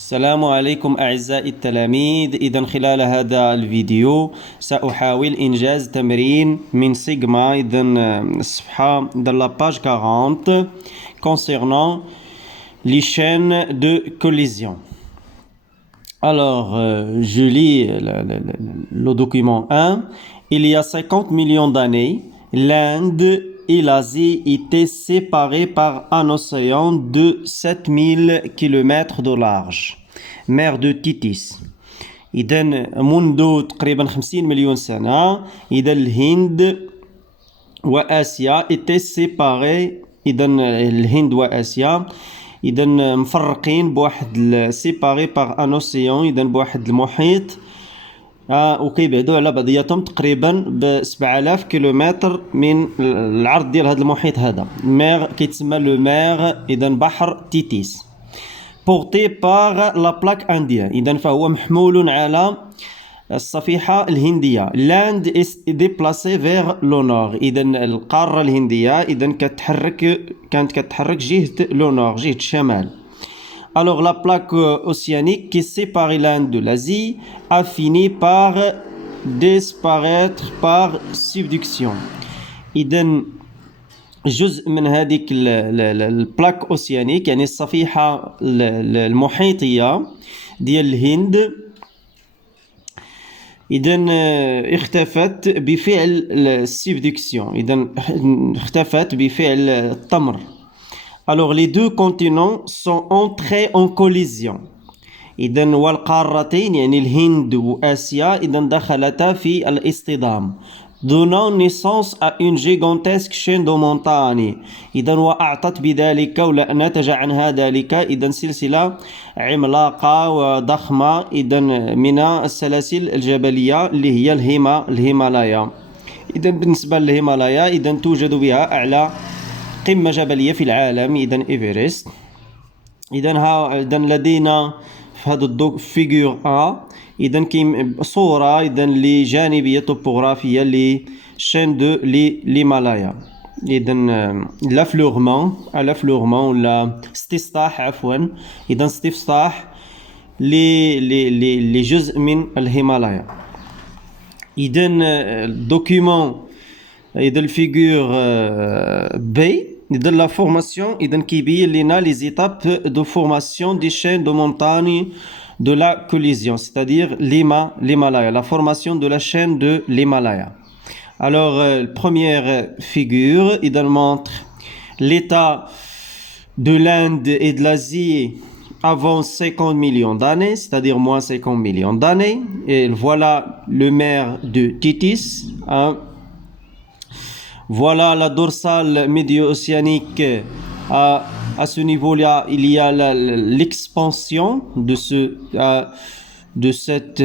السلام عليكم أعزائي التلاميذ. إذا خلال هذا الفيديو سأحاول إنجاز تمرين من سيجما. إذا الصفحة de la page 40 concernant les chaînes de collision. Alors, je lis le document 1. Il y a 50 millions d'années, l'Inde et l'Asie étaient séparées par un océan de 7000 km de large, mer de Titis. إذا منذ تقريبا 50 مليون سنة إذا الهند وآسيا étaient séparées. إذا الهند وآسيا إذا مفرقين بواحد سيباري باغ ان اوسيون، إذا بواحد المحيط وكيبعدوا على بعضياتهم تقريبا ب 7000 كيلومتر من العرض ديال هذا المحيط. هذا ميغ كيتسمى لو ميغ، إذا بحر تيتيس. بورتي باغ لا بلاك انديان، إذا فهو محمول على الصفيحة الهندية. لاند اس ديبلاسي فيغ لو نور، إذا القارة الهندية إذا كانت كتحرك جهة لو نور، جهة الشمال. Alors la plaque océanique qui sépare l'Inde de l'Asie a fini par disparaître par subduction. إذا جزء من هذيك البلاك أوسيانيك، يعني الصفيحة المحيطية ديال الهند، إذا اختفت بفعل السبدكسيون، إذا اختفت بفعل الطمر. Alors les deux continents sont entrés en collision. إذا والقارتين يعني الهند وآسيا إذا دخلتا في الاصطدام، donnant naissance à une gigantesque chaîne de montagnes. إذا وأعطت بذلك ولا نتج عنها ذلك إذا سلسلة عملاقة وضخمة إذا من السلاسل الجبلية اللي هي الهيمالايا. إذا بالنسبة للهيمالايا إذا توجد بها أعلى قمة جبلية في العالم، إذا إيفرست. إذا لدينا في هذا فيجور A إذا كاين صورة إذا لجانبية توبوغرافية لشين دو l'Himalaya. إذا لافلورمون ولا استسطاح عفوا، إذا استسطاح لجزء من الهيمالايا. إذا الدوكيومون إذا الفيجور بي إذا لا فورماسيون إذا كيبين لنا لي زيتاب دو فورماسيون دي شين دو مونتاني de la collision, c'est-à-dire l'Himalaya, la formation de la chaîne de l'Himalaya. Alors, première figure, il montre l'état de l'Inde et de l'Asie avant 50 millions d'années, c'est-à-dire moins 50 millions d'années. Et voilà le mer de Titis. Hein. Voilà la dorsale médio-océanique. À ce niveau-là, il y a l'expansion de cet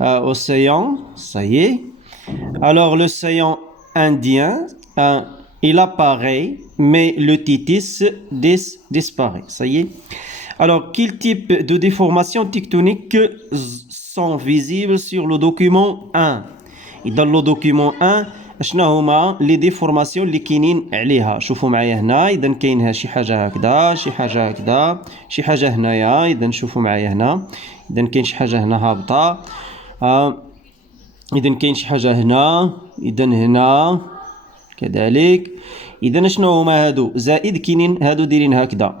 océan. Ça y est. Alors, l'océan Indien, il apparaît, mais le Titis disparaît. Ça y est. Alors, quel type de déformations tectoniques sont visibles sur le document 1? Et dans le document 1, شنو هما لي ديفورماسيون اللي كاينين عليها؟ شوفوا معايا هنا. اذا كاينها شي حاجه هكذا، شي حاجه هكذا، شي حاجه هنايا. اذا شوفوا معايا هنا، اذا كاين شي حاجه هنا هابطه، اذا كاين شي حاجه هنا، اذا هنا كذلك. اذا شنو هما هادو؟ زائد كاينين هادو دايرين هكذا،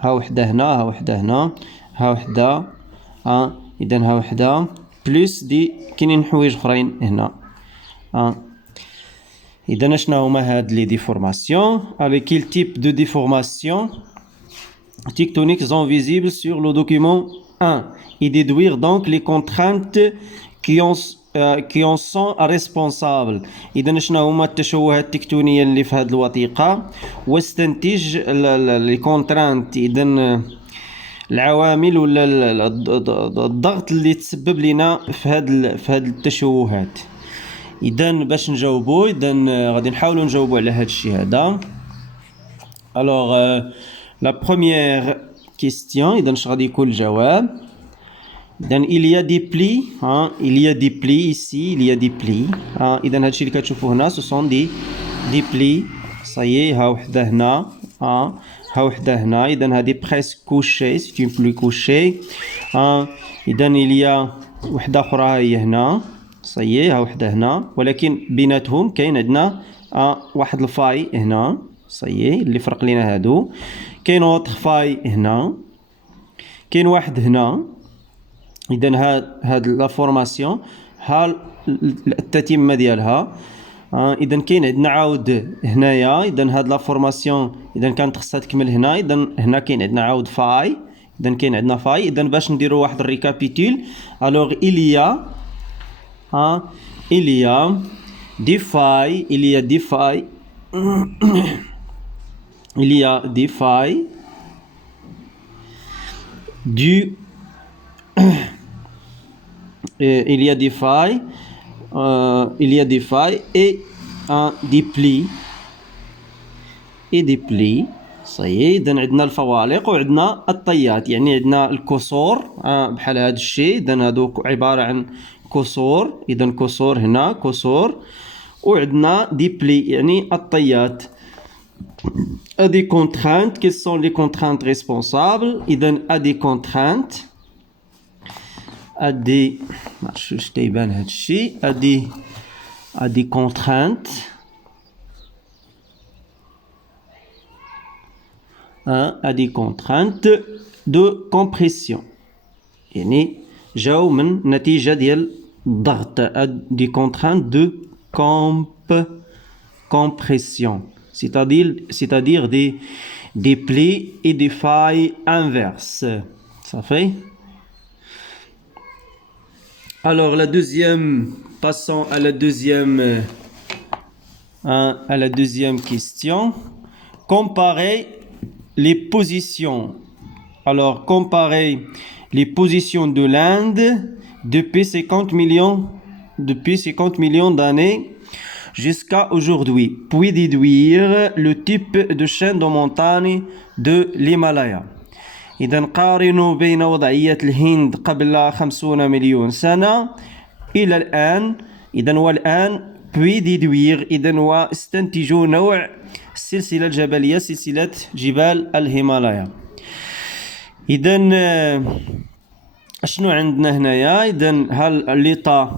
ها وحده هنا، ها وحده هنا، ها وحده، اذا ها وحده بلس دي كاينين حوايج اخرين هنا. إذا شنو هما هاد لي ديفورماسيون؟ avec quel type de déformation tectoniques sont visibles sur le document 1 et déduire donc les contraintes qui en sont responsables. إذا شنو هما التشوهات التكتونية اللي في هاد الوثيقة، واستنتج لي كونترانت إذا العوامل ولا الضغط اللي تسبب لنا في هاد التشوهات. إذا باش نجاوبو إذا غادي نحاولو نجاوبو على هاد الشيء هذا. Alors la première question إذا اش غادي يكون الجواب؟ إذا il y a des plis، il y a des plis ici، il y a des plis. إذا هادشي اللي كتشوفو هنا ce sont des plis. ça y est، ها وحده هنا، ها وحده هنا إذا هذه بريسك كوشي سي اون بلوي كوشي. إذا إليا وحده أخرى هي هنا صيي ها وحده هنا ولكن بيناتهم كاين عندنا واحد الفاي هنا صيي اللي فرق لينا هادو. كاين اوتر فاي هنا كاين واحد هنا. إذا هاد لا فورماسيون ها التتمة ديالها. إذا كاين عندنا عاود هنايا إذا هاد لا فورماسيون إذا كانت خصها تكمل هنا. إذا هنا كاين عندنا عاود فاي. إذا كاين عندنا فاي. إذا باش نديرو واحد الريكابيتول ألوغ إليا دي فاي دي فاي دي فاي du il y a des failles et des plis صحيح. إذا عندنا الفوالق وعندنا الطيات يعني عندنا الكسور بحال هذا الشيء. إذا هادو عبارة عن كسور. إذا كسور هنا كسور وعندنا دي بلي يعني الطيات. A des contraintes, quelles sont les contraintes responsables? إذا a des contraintes a des معرفتش تيبان هذا الشيء a des contraintes a des contraintes de compression يعني جاو من نتيجة ديال الضغط. des contraintes de compression c'est-à-dire des plis et des failles inverses. Ça fait. Alors passons à la deuxième question. Comparer les positions. Alors comparer les positions de l'Inde depuis 50 millions d'années jusqu'à aujourd'hui, puis déduire le type de chaîne de montagne de l'Himalaya. إذا نقارن بين وضعية الهند قبل 50 مليون سنة إلى الآن. إذا والآن puis déduire إذا واستنتجوا نوع السلسلة الجبلية سلسلة جبال الهيمالايا. إذا شنو عندنا هنايا؟ إذا هل l'état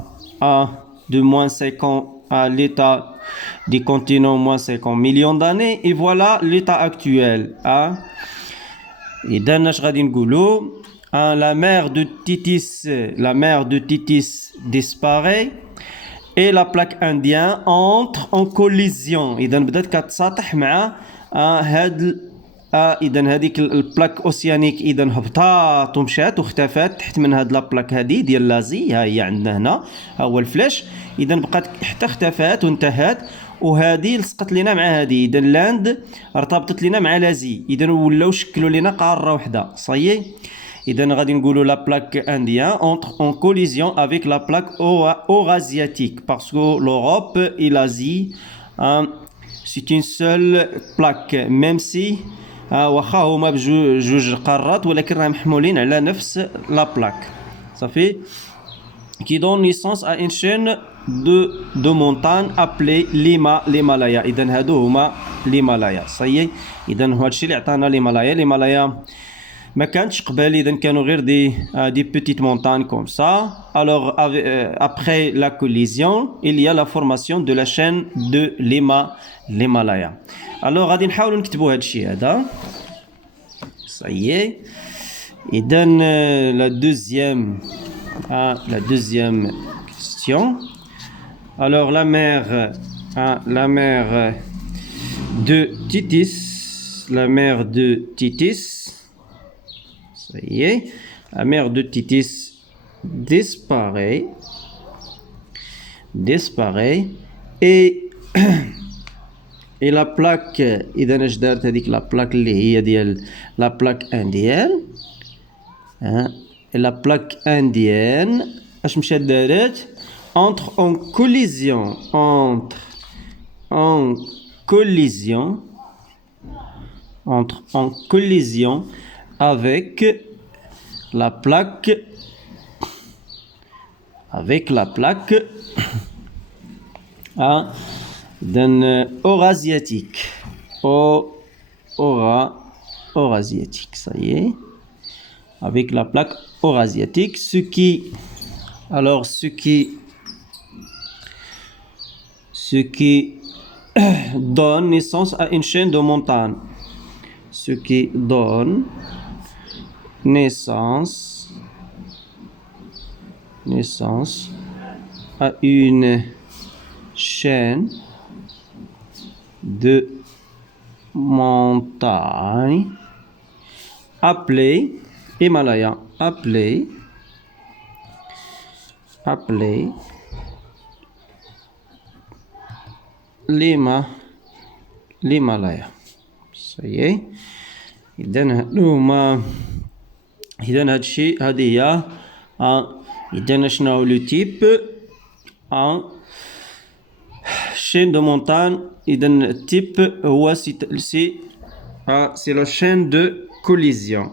de moins 50 à l'état du continent moins 50 millions d'années et voilà l'état actuel. إذا اش غادي نقولوا؟ la mer de Titis disparaît et la plaque indienne entre en collision. إذا بدات كتساطح مع هاد إذا هذيك البلاك أوسيانيك إذا هبطات ومشات واختفت تحت من هاد لابلاك هادي ديال لازي. ها هي عندنا هنا ها هو الفلاش. إذا بقات حتى اختفت وانتهت وهذه لصقت لنا مع هذه. إذا لاند ارتبطت لنا مع لازي. إذا ولاو شكلوا لنا قارة وحدة صحيح. إذا غادي نقولوا لا بلاك انديان entre en collision avec la plaque eurasiatique parce que l'Europe et l'Asie c'est une seule plaque même si واخا هما بجوج قارات ولكن راهم محمولين على نفس لا بلاك صافي. qui donne naissance à une chaîne de montagnes appelée l'Himalaya. إذا هادو هما l'Himalaya صحيح. إذا هو هادشي اللي عطانا l'Himalaya ما كانتش قبل. إذا كانوا غير des petites montagnes comme ça. Alors après la collision il y a la formation de la chaîne de l'Himalaya. Alors غادي نحاولوا نكتبوا هادشي هذا صحيح. إذا la deuxième question. Alors la mer de Titis, ça y est, la mer de Titis disparaît et la plaque إذا اش دارت هذيك la plaque اللي هي ديال la plaque indienne la plaque indienne اش مشات دارت entre en collision avec la plaque eurasiatique eurasiatique. Ça y est. Avec la plaque eurasiatique. Ce qui donne naissance à une chaîne de montagnes. Ce qui donne naissance à une chaîne de montagnes appelée Himalaya. Appelée l'Himalaya. Ça y est. إذن هذا الشيء هذه هي إذن شنو لو تيب chaîne de montagne. إذن التيب هو c'est la chaîne de collision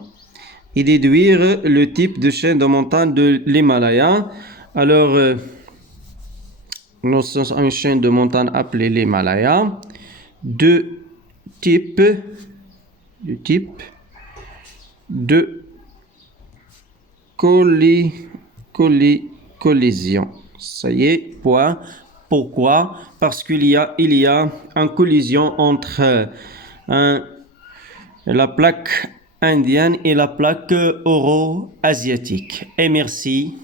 et déduire le type de chaîne de montagne de l'Himalaya. Alors nous sommes une chaîne de montagne appelée l'Himalaya de type de collision. Ça y est, point. Pourquoi? Parce qu'il y a une collision entre la plaque indienne et la plaque euro-asiatique. Et merci.